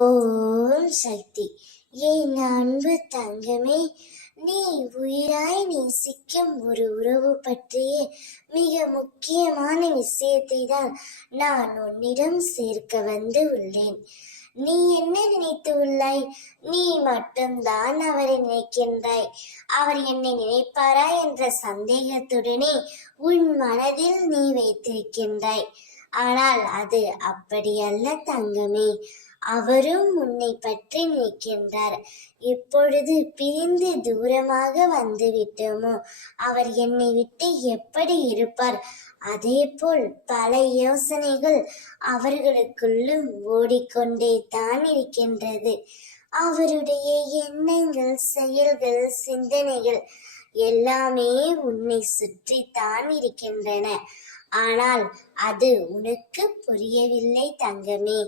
ஓம் சக்தி. என் அன்பு தங்கமே, நீ உயிராய் நேசிக்கும் ஒரு உறவு பற்றிய மிக முக்கியமான விஷயத்தை தான் நான் உன்னிடம் சேர்க்க வந்து உள்ளேன். நீ என்ன நினைத்து உள்ளாய்? நீ மட்டும்தான் அவரை நினைக்கின்றாய். அவர் என்னை நினைப்பாரா என்ற சந்தேகத்துடனே உன் மனதில் நீ வைத்திருக்கின்றாய். ஆனால் அது அப்படியல்ல தங்கமே. அவரும் உன்னை பற்றி நிற்கின்றார். இப்பொழுது பிரிந்து தூரமாக வந்து விட்டோமோ, அவர் என்னை விட்டு எப்படி இருப்பார்? அதே போல் பல யோசனைகள் அவர்களுக்குள்ளும் ஓடிக்கொண்டே தான் இருக்கின்றது. அவருடைய எண்ணங்கள், செயல்கள், சிந்தனைகள் எல்லாமே உன்னை சுற்றித்தான் இருக்கின்றன. ஆனால் அது உனக்கு புரியவில்லை தங்கமே.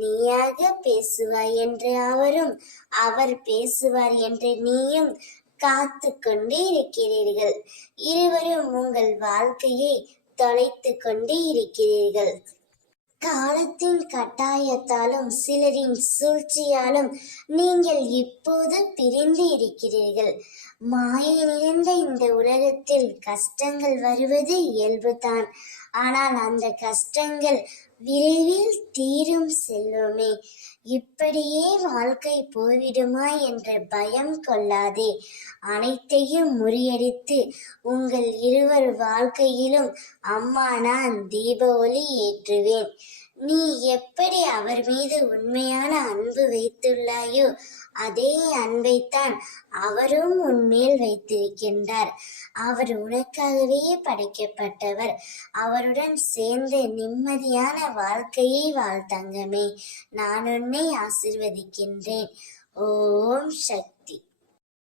நீயாக பேசுவாய் என்று அவரும், அவர் பேசுவார் என்று நீயும் காத்து கொண்டு இருக்கிறீர்கள். இருவரும் உங்கள் வாழ்க்கையை தொலைத்து கொண்டு இருக்கிறீர்கள். காலத்தின் கட்டாயத்தாலும் சிலரின் சூழ்ச்சியாலும் நீங்கள் இப்போது பிரிந்து இருக்கிறீர்கள். மாயை நிறைந்த இந்த உலகத்தில் கஷ்டங்கள் வருவது இயல்புதான். ஆனால் அந்த கஷ்டங்கள் விரைவில் தீரும் செல்லுமே. இப்படியே வாழ்க்கை போய்விடுமா என்ற பயம் கொள்ளாதே. அனைத்தையும் முறியடித்து உங்கள் இருவர் வாழ்க்கையிலும் அம்மா நான் தீப ஒளி ஏற்றுவேன். நீ எப்படி அவர் மீது உண்மையான அன்பு வைத்துள்ளாயோ அதே அன்பைத்தான் அவரும் உன்மேல் வைத்திருக்கின்றார். அவர் உனக்காகவே படைக்கப்பட்டவர். அவருடன் சேர்ந்து நிம்மதியான வாழ்க்கையை வாழ் தங்கமே. நான் உன்னை ஆசிர்வதிக்கின்றேன். ஓம் சக்தி.